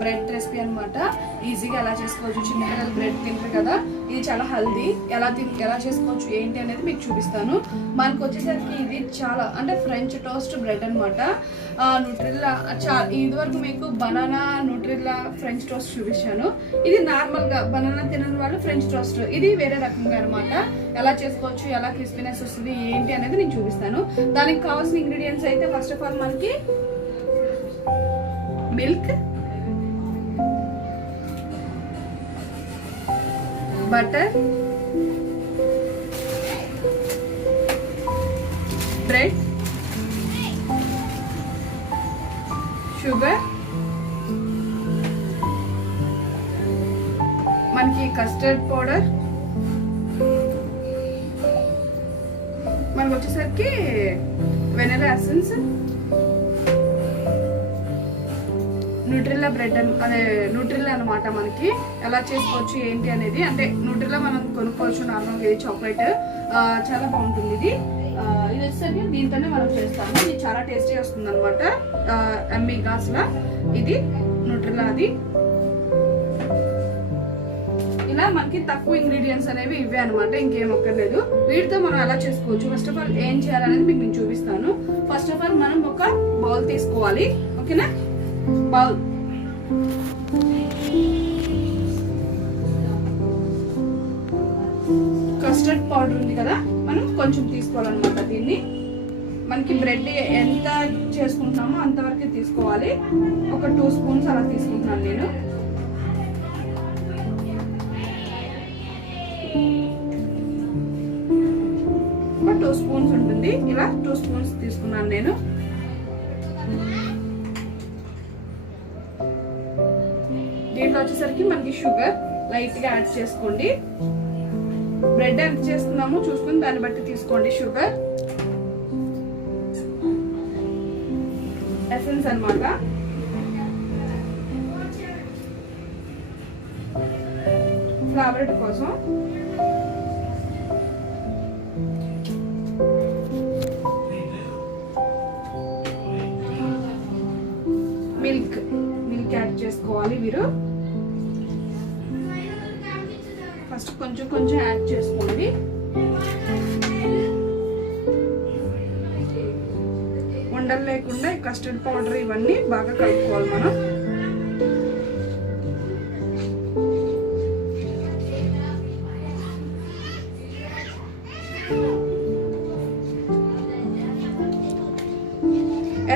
Bread recipe అనమాట. ఈజీగా ఎలా చేసుకోవచ్చు, చిన్నపిల్లలు బ్రెడ్ తింటారు కదా, ఇది చాలా హెల్దీ. ఎలా చేసుకోవచ్చు ఏంటి అనేది మీకు చూపిస్తాను. మనకు వచ్చేసరికి ఇది చాలా అంటే ఫ్రెంచ్ టోస్ట్ బ్రెడ్ అనమాట. న్యూట్రిల్లా ఇదివరకు మీకు బనానా న్యూట్రిల్లా ఫ్రెంచ్ టోస్ట్ చూపించాను. ఇది నార్మల్గా బనానా తినని వాళ్ళు ఫ్రెంచ్ టోస్ట్, ఇది వేరే రకంగా అనమాట. ఎలా చేసుకోవచ్చు, ఎలా క్రిస్పీనెస్ వస్తుంది ఏంటి అనేది నేను చూపిస్తాను. దానికి కావాల్సిన ఇంగ్రీడియంట్స్ అయితే ఫస్ట్ ఆఫ్ ఆల్ మనకి మిల్క్, బటర్, బ్రెడ్, షుగర్, మనకి కస్టర్డ్ పౌడర్, మనకు వచ్చేసరికి వెనిలా ఎసెన్స్, న్యూట్రిల్లా బ్రెడ్ అదే న్యూట్రిల్లా అనమాట. మనకి ఎలా చేసుకోవచ్చు ఏంటి అనేది, అంటే న్యూట్రిల్లా మనం కొనుక్కోవచ్చు నార్మల్గా. ఇది చాక్లెట్ చాలా బాగుంటుంది. ఇది వచ్చేసరికి దీంతోనే మనం చేస్తాము. ఇది చాలా టేస్టీ వస్తుంది అనమాట, ఎమ్మీగా అసలు. ఇది న్యూట్రిల్లా. అది ఇలా మనకి తక్కువ ఇంగ్రీడియంట్స్ అనేవి ఇవే అనమాట, ఇంకేం ఒక్కర్లేదు. వీటితో మనం ఎలా చేసుకోవచ్చు, ఫస్ట్ ఆఫ్ ఆల్ ఏం చేయాలనేది మీకు నేను చూపిస్తాను. ఫస్ట్ ఆఫ్ ఆల్ మనం ఒక బౌల్ తీసుకోవాలి, ఓకేనా. బౌల్ కస్టర్డ్ పౌడర్ ఉంది కదా, మనం కొంచెం తీసుకోవాలన్నమాట. దీన్ని మనకి బ్రెడ్ ఎంత చేసుకుంటున్నామో అంతవరకే తీసుకోవాలి. ఒక 2 స్పూన్స్ అలా తీసుకుంటున్నాను నేను. ఒక 2 స్పూన్స్ ఉంటుంది, ఇలా 2 స్పూన్స్ తీసుకున్నాను నేను. దీంట్లో వచ్చేసరికి మనకి షుగర్ లైట్ గా యాడ్ చేసుకోండి. బ్రెడ్ ఎంత చేస్తున్నామో చూసుకుని దాన్ని బట్టి తీసుకోండి. షుగర్, ఎసెన్స్ అన్నమాట, ఫ్లేవర్ కోసం మిల్క్ యాడ్ చేసుకోవాలి. మీరు ఫస్ట్ కొంచెం యాడ్ చేసుకోండి. ఉండలు లేకుండా ఈ కస్టర్డ్ పౌడర్ ఇవన్నీ బాగా కలుపుకోవాలి మనం.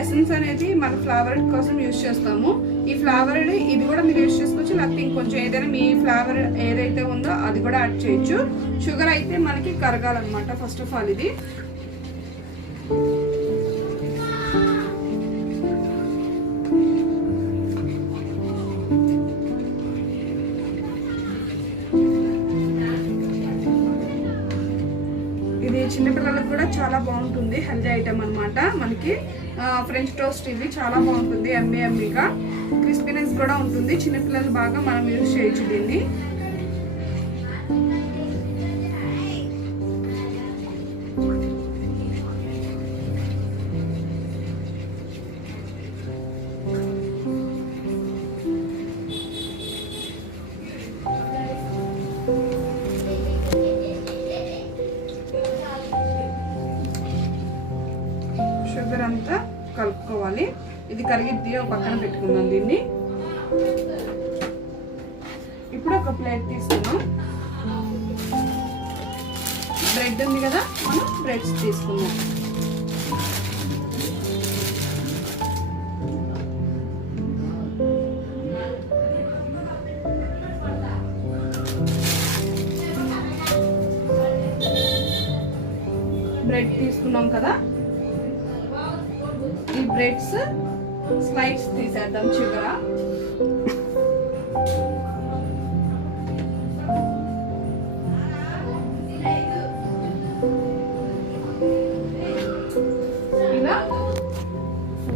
ఎసెన్స్ అనేది మన ఫ్లేవర్ కోసం యూజ్ చేస్తాము. ఈ ఫ్లేవర్ ఇది కూడా మీరు యూజ్ చేసుకోవచ్చు, లేకపోతే ఇంకొంచెం ఏదైనా మీ ఫ్లేవర్ ఏదైతే ఉందో అది కూడా యాడ్ చేయొచ్చు. షుగర్ అయితే మనకి కరగాలన్నమాట ఫస్ట్ ఆఫ్ ఆల్. ఇది చిన్నపిల్లలకు కూడా చాలా బాగుంటుంది, హెల్తీ ఐటమ్ అనమాట. మనకి ఫ్రెంచ్ టోస్ట్ ఇది చాలా బాగుంటుంది, ఎమ్మీగా క్రిస్పీనెస్ కూడా ఉంటుంది. చిన్నపిల్లలు బాగా మనం యూజ్ చేయొచ్చు దీన్ని. షుగర్ అంతా కలుపుకోవాలి. ఇది కరిగిద్ది, ఒక పక్కన పెట్టుకుందాం దీన్ని. ఇప్పుడు ఒక ప్లేట్ తీసుకుందాం. బ్రెడ్ ఉంది కదా, మనం బ్రెడ్స్ తీసుకుందాం. బ్రెడ్ తీసుకున్నాం కదా, ఈ బ్రెడ్స్ స్లైడ్స్ తీసేద్దాం చివర. ఇలా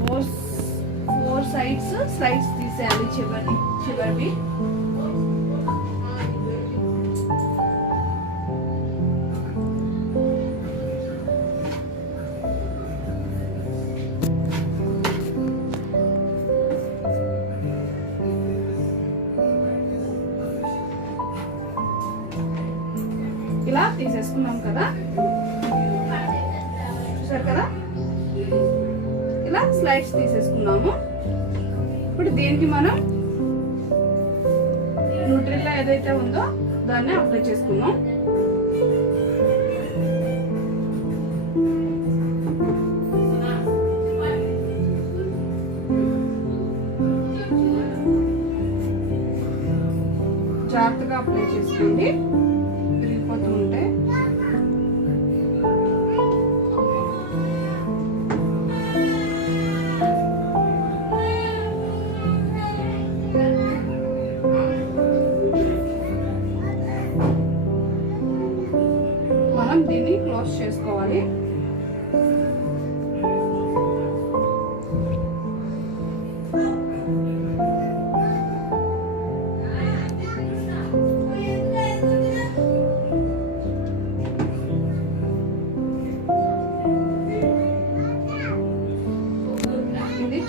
4 సైడ్స్ స్లైడ్స్ తీసేయాలి చివరివి. వేసుకున్నాం కదా, చూసారు కదా, ఇలా స్లైడ్స్ తీసేసుకున్నాము. ఇప్పుడు దీనికి మనం న్యూట్రిల్లా ఏదైతే ఉందో దాన్ని అప్లై చేసుకున్నాం. జాగ్రత్తగా అప్లై చేసుకోండి, విరిగిపోతూ ఉంటే. మనం దీన్ని క్లోజ్ చేసుకోవాలి.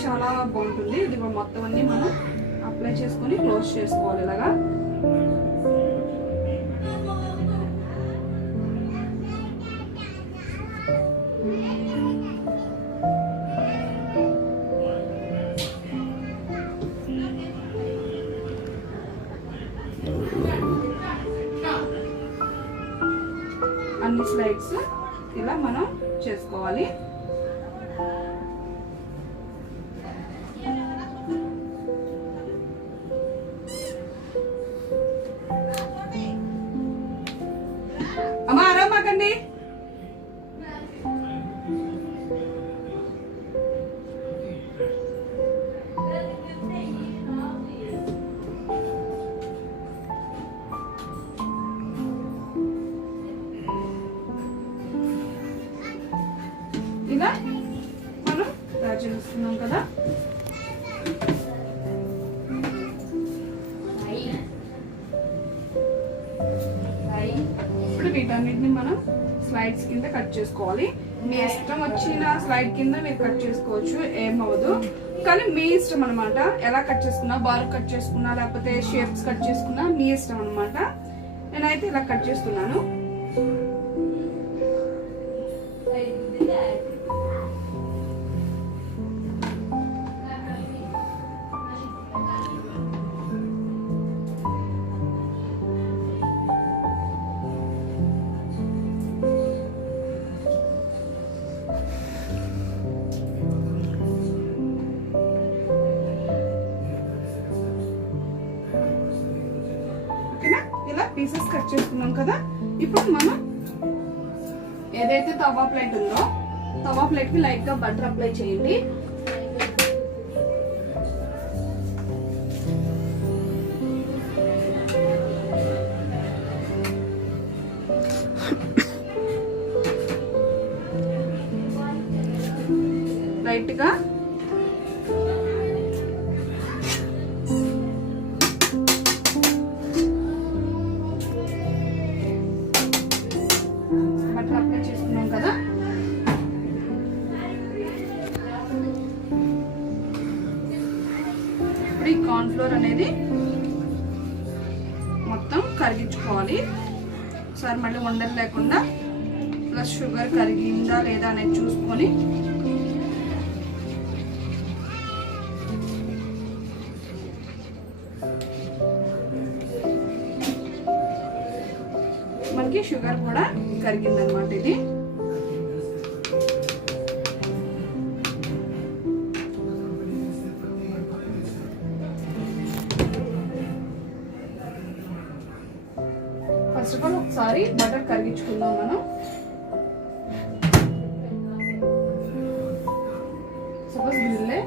చాలా బాగుంటుంది. ఇది మొత్తం అన్ని మనం అప్లై చేసుకొని క్లోజ్ చేసుకోవాలి ఇలాగా. అన్ని స్లైడ్స్ ఇలా మనం చేసుకోవాలి. అమ్మా ఆరామాకండి. ఇలా మనం తయారు చేస్తున్నాం కదా. ఇప్పుడు వీటన్నిటిని మనం స్లైడ్స్ కింద కట్ చేసుకోవాలి. మీ ఇష్టం వచ్చిన స్లైడ్ కింద మీరు కట్ చేసుకోవచ్చు, ఏమవ్వదు. కానీ మీ ఇష్టం అనమాట, ఎలా కట్ చేసుకున్నా, బాల్ కట్ చేసుకున్నా లేకపోతే షేప్స్ కట్ చేసుకున్నా మీ ఇష్టం అనమాట. నేనైతే ఇలా కట్ చేస్తున్నాను. ఇలా పీసెస్ కట్ చేసుకున్నాం కదా. ఇప్పుడు మనం ఏదైతే తవా ప్లేట్ ఉందో తవా ప్లేట్ కి లైట్ గా బటర్ అప్లై చేయండి. లైట్ గా కార్న్ ఫ్లోర్ అనేది మొత్తం కరిగించుకోవాలి. ఒకసారి మళ్ళీ ఉండలు లేకుండా ప్లస్ షుగర్ కరిగిందా లేదా అనేది చూసుకొని మనకి షుగర్ కూడా కరిగిందనమాట. ఇది ఫస్ట్ ఆఫ్ ఆల్ ఒకసారి బటర్ కరిగించుకుందాం మనం. సపోజ్ గిల్లే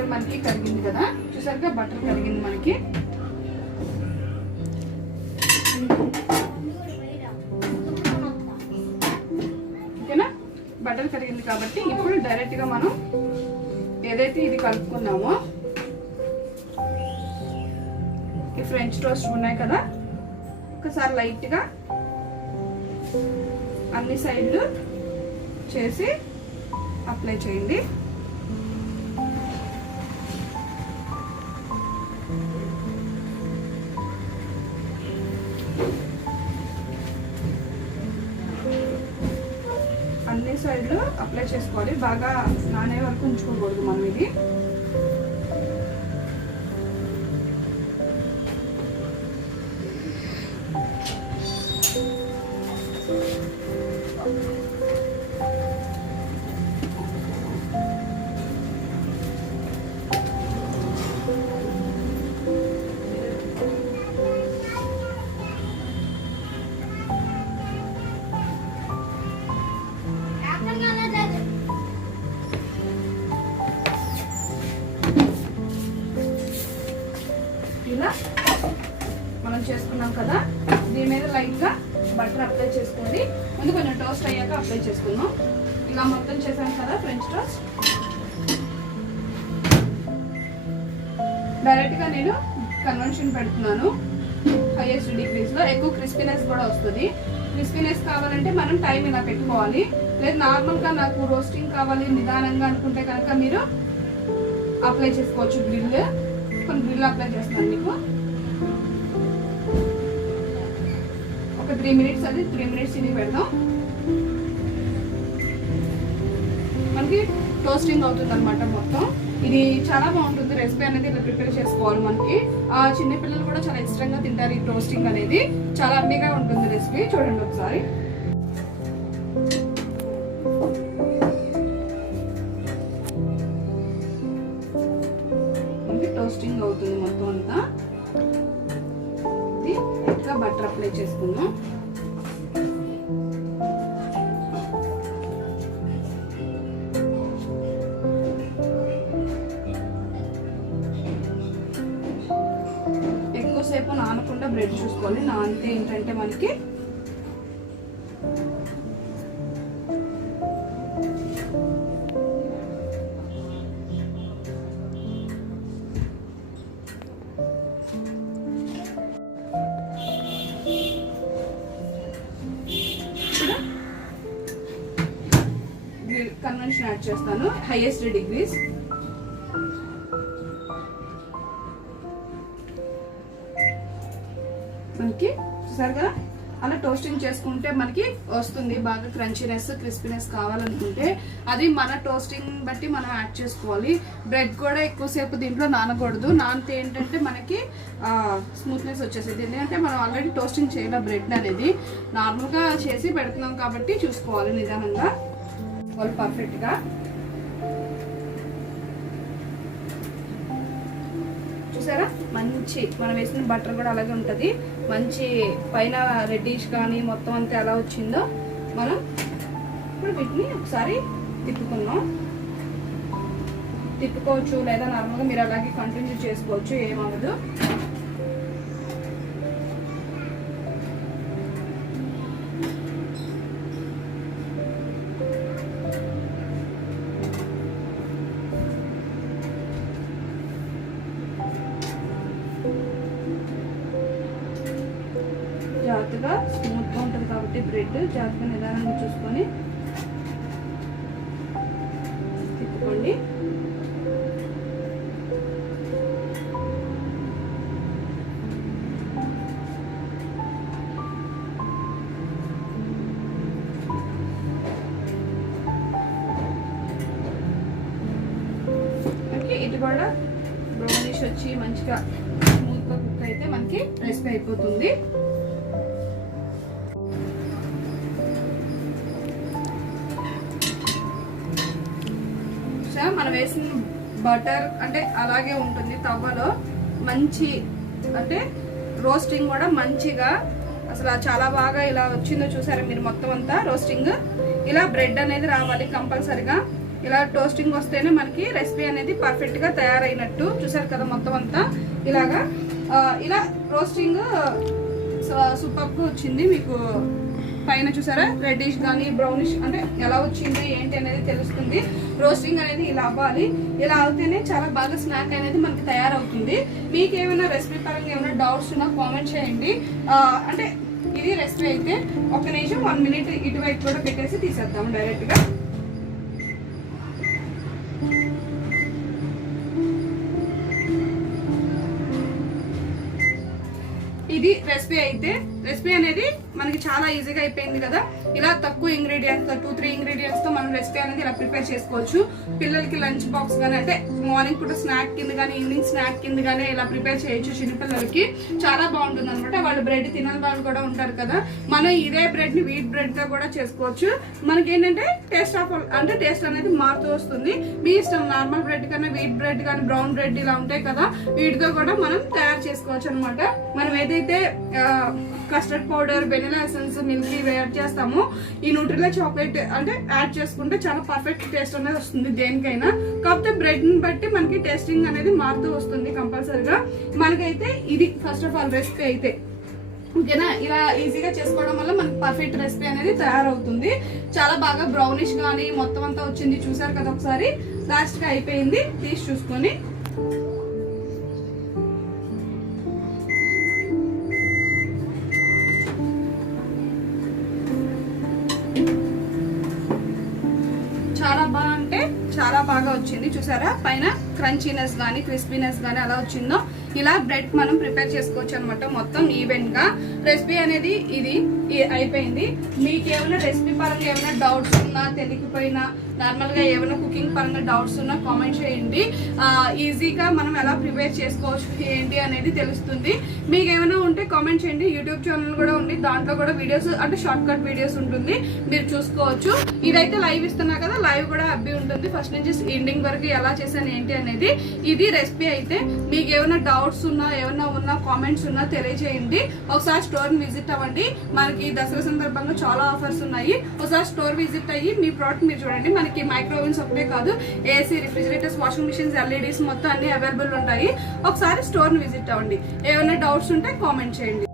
బటర్ మనకి కరిగింది కదా, చూసారుగా బటర్ కరిగింది మనకి. ఓకేనా, బటర్ కరిగింది కాబట్టి ఇప్పుడు డైరెక్ట్గా మనం ఏదైతే ఇది కలుపుకున్నామో ఈ ఫ్రెంచ్ టోస్ట్ ఉన్నాయి కదా, ఒకసారి లైట్గా అన్ని సైడ్లు చేసి అప్లై చేయండి. అన్ని సైడ్లు అప్లై చేసుకోవాలి, బాగా నానే వరకు ఉంచుకోకూడదు మనం ఇది. ఇలా మనం చేసుకున్నాం కదా, దీని మీద లైట్గా బటర్ అప్లై చేసుకోండి. ముందు కొంచెం టోస్ట్ అయ్యాక అప్లై చేసుకుందాం. ఇలా మొత్తం చేసాం కదా ఫ్రెంచ్ టోస్ట్. డైరెక్ట్గా నేను కన్వెన్షన్ పెడుతున్నాను హైయెస్ట్ డిగ్రీస్లో. ఎక్కువ క్రిస్పీనెస్ కూడా వస్తుంది. క్రిస్పీనెస్ కావాలంటే మనం టైం ఇలా పెట్టుకోవాలి. లేదు నార్మల్గా నాకు రోస్టింగ్ కావాలి నిదానంగా అనుకుంటే కనుక మీరు అప్లై చేసుకోవచ్చు గ్రిల్. కొన్ని గ్రిల్ అప్లై చేస్తున్నాను మీకు. ఒక 3 minutes అది 3 minutes ఇది పెడదాం. మనకి టోస్టింగ్ అవుతుంది అనమాట మొత్తం. ఇది చాలా బాగుంటుంది రెసిపీ అనేది. ఇలా ప్రిపేర్ చేసుకోవాలి. మనకి చిన్నపిల్లలు కూడా చాలా ఇష్టంగా తింటారు ఈ టోస్టింగ్ అనేది. చాలా అమ్మీగా ఉంటుంది రెసిపీ. చూడండి ఒకసారి. టోస్టింగ్ అవుతుంది మొత్తం అంతా. ఇది ఇంకా బటర్ అప్లై చేసుకుందాం. ఎక్కువసేపు నానకుండా బ్రెడ్ చూసుకోవాలి. నానితే ఏంటంటే మనకి కన్వెన్షన్ యాడ్ చేస్తాను హైయెస్ట్ డిగ్రీస్. మనకి చూసారు కదా, అలా టోస్టింగ్ చేసుకుంటే మనకి వస్తుంది బాగా క్రంచీనెస్ క్రిస్పీనెస్ కావాలనుకుంటే. అది మన టోస్టింగ్ బట్టి మనం యాడ్ చేసుకోవాలి. బ్రెడ్ కూడా ఎక్కువసేపు దీంట్లో నానకూడదు. నానితే ఏంటంటే మనకి స్మూత్నెస్ వచ్చేసేది. ఎందుకంటే మనం ఆల్రెడీ టోస్టింగ్ చేయాలి బ్రెడ్ అనేది. నార్మల్గా చేసి పెడుతున్నాం కాబట్టి చూసుకోవాలి నిదానంగా వాళ్ళు పర్ఫెక్ట్గా. చూసారా, మంచి మనం వేసిన బటర్ కూడా అలాగే ఉంటుంది. మంచి పైన రెడ్డిష్ కానీ మొత్తం అంతా ఎలా వచ్చిందో మనం ఇప్పుడు వీటిని ఒకసారి తిప్పుకోవచ్చు. లేదా నార్మల్గా మీరు అలాగే కంటిన్యూ చేసుకోవచ్చు, ఏమవ్వదు. జాగ్రత్తగా స్మూత్గా ఉంటుంది కాబట్టి బ్రెడ్ జాగ్రత్తగా నిదానంగా చూసుకొని తిప్పుకోండి. ఇది కూడా బ్రౌనిష్ వచ్చి మంచిగా స్మూత్గా కుక్ అయితే మనకి రెసిపీ అయిపోతుంది. మనం వేసిన బటర్ అంటే అలాగే ఉంటుంది తవ్వలో. మంచి అంటే రోస్టింగ్ కూడా మంచిగా అసలు చాలా బాగా ఇలా వచ్చిందో చూసారా మీరు. మొత్తం అంతా రోస్టింగ్ ఇలా బ్రెడ్ అనేది రావాలి కంపల్సరిగా. ఇలా టోస్టింగ్ వస్తేనే మనకి రెసిపీ అనేది పర్ఫెక్ట్ గా తయారైనట్టు. చూసారు కదా మొత్తం అంతా ఇలాగా ఇలా రోస్టింగ్ సూపర్ గా వచ్చింది. మీకు పైన చూసారా రెడ్డిష్ కానీ బ్రౌనిష్ అంటే ఎలా వచ్చింది ఏంటి అనేది తెలుస్తుంది. రోస్టింగ్ అనేది ఇలా అవ్వాలి. ఇలా అవుతేనే చాలా బాగా స్నాక్ అనేది మనకి తయారవుతుంది. మీకు ఏమైనా రెసిపీ పరంగా ఏమైనా డౌట్స్ ఉన్నా కామెంట్ చేయండి. అంటే ఇది రెసిపీ అయితే 1 నిమిషం 1 మినిట్ ఇటువైపు కూడా పెట్టేసి తీసేద్దాం డైరెక్ట్ గా. ఇది రెసిపీ అనేది మనకి చాలా ఈజీగా అయిపోయింది కదా. ఇలా తక్కువ ఇంగ్రీడియంట్స్ 2-3 ఇంగ్రీడియంట్స్ తో మనం రెసిపీ అనేది ఇలా ప్రిపేర్ చేసుకోవచ్చు. పిల్లలకి లంచ్ బాక్స్ కానీ అంటే మార్నింగ్ పూట స్నాక్ కింద కానీ ఈవినింగ్ స్నాక్ కింద కానీ ఇలా ప్రిపేర్ చేయొచ్చు. చిన్నపిల్లలకి చాలా బాగుంటుంది అనమాట. వాళ్ళు బ్రెడ్ తినని వాళ్ళు కూడా ఉంటారు కదా. మనం ఇదే బ్రెడ్ ని వీట్ బ్రెడ్ తో కూడా చేసుకోవచ్చు. మనకి ఏంటంటే టేస్ట్ అనేది మారుతూ వస్తుంది. మీ ఇష్టం. నార్మల్ బ్రెడ్ కన్నా వీట్ బ్రెడ్ కానీ బ్రౌన్ బ్రెడ్ ఇలా ఉంటాయి కదా, వీటితో కూడా మనం తయారు చేసుకోవచ్చు అనమాట. మనం ఏదైతే custard powder, vanilla essence, milk ఇవి యాడ్ చేస్తామో ఈ న్యూట్రిలా చాక్లెట్ అంటే యాడ్ చేసుకుంటే చాలా పర్ఫెక్ట్ టేస్ట్ అనేది వస్తుంది దేనికైనా. కాకపోతే బ్రెడ్ ని బట్టి మనకి టేస్టింగ్ అనేది మారుతూ వస్తుంది కంపల్సరిగా. మనకైతే ఇది ఫస్ట్ ఆఫ్ ఆల్ రెసిపీ అయితే ఓకేనా. ఇలా ఈజీగా చేసుకోవడం వల్ల మనకి పర్ఫెక్ట్ రెసిపీ అనేది తయారవుతుంది. చాలా బాగా బ్రౌనిష్ గానీ మొత్తం అంతా వచ్చింది. చూసారు కదా ఒకసారి లాస్ట్ గా అయిపోయింది. తీసి చూసుకొని చాలా బాగా వచ్చింది. చూసారా పైన క్రంచీనెస్ గానీ క్రిస్పీనెస్ గానీ అలా వచ్చిందో ఇలా బ్రెడ్ మనం ప్రిపేర్ చేసుకోవచ్చు అనమాట. మొత్తం ఈవెన్ గా రెసిపీ అనేది ఇది అయిపోయింది. మీకు ఏమైనా రెసిపీ పరంగా ఏమైనా డౌట్స్ ఉన్నా, తెలియకపోయినా, నార్మల్ గా ఏమైనా కుకింగ్ పరంగా డౌట్స్ ఉన్నా కామెంట్ చేయండి. ఈజీగా మనం ఎలా ప్రిపేర్ చేసుకోవచ్చు ఏంటి అనేది తెలుస్తుంది. మీకు ఏమైనా ఉంటే కామెంట్ చేయండి. యూట్యూబ్ ఛానల్ కూడా ఉంది, దాంట్లో కూడా వీడియోస్ అంటే షార్ట్ కట్ వీడియోస్ ఉంటుంది, మీరు చూసుకోవచ్చు. ఇదైతే లైవ్ ఇస్తున్నా కదా, లైవ్ కూడా అబ్బి ఉంటుంది ఫస్ట్ నుంచి ఎండింగ్ వరకు ఎలా చేశాను ఏంటి అనేది. ఇది రెసిపీ అయితే మీకు ఏమైనా డౌట్స్ ఉన్నా ఏమైనా ఉన్నా కామెంట్స్ ఉన్నా తెలియజేయండి. ఒకసారి స్టోర్ ని విజిట్ అవ్వండి. మనకి దసరా సందర్భంగా చాలా ఆఫర్స్ ఉన్నాయి. ఒకసారి స్టోర్ విజిట్ అయ్యి మీ ప్రోడక్ట్ మీరు చూడండి. మనకి మైక్రోవేవ్స్ ఒకటే కాదు, AC, refrigerators, washing machines, LEDs మొత్తం అన్ని అవైలబుల్ ఉంటాయి. ఒకసారి స్టోర్ ని విజిట్ అవ్వండి. ఏమైనా డౌట్స్ ఉంటే కామెంట్ చేయండి.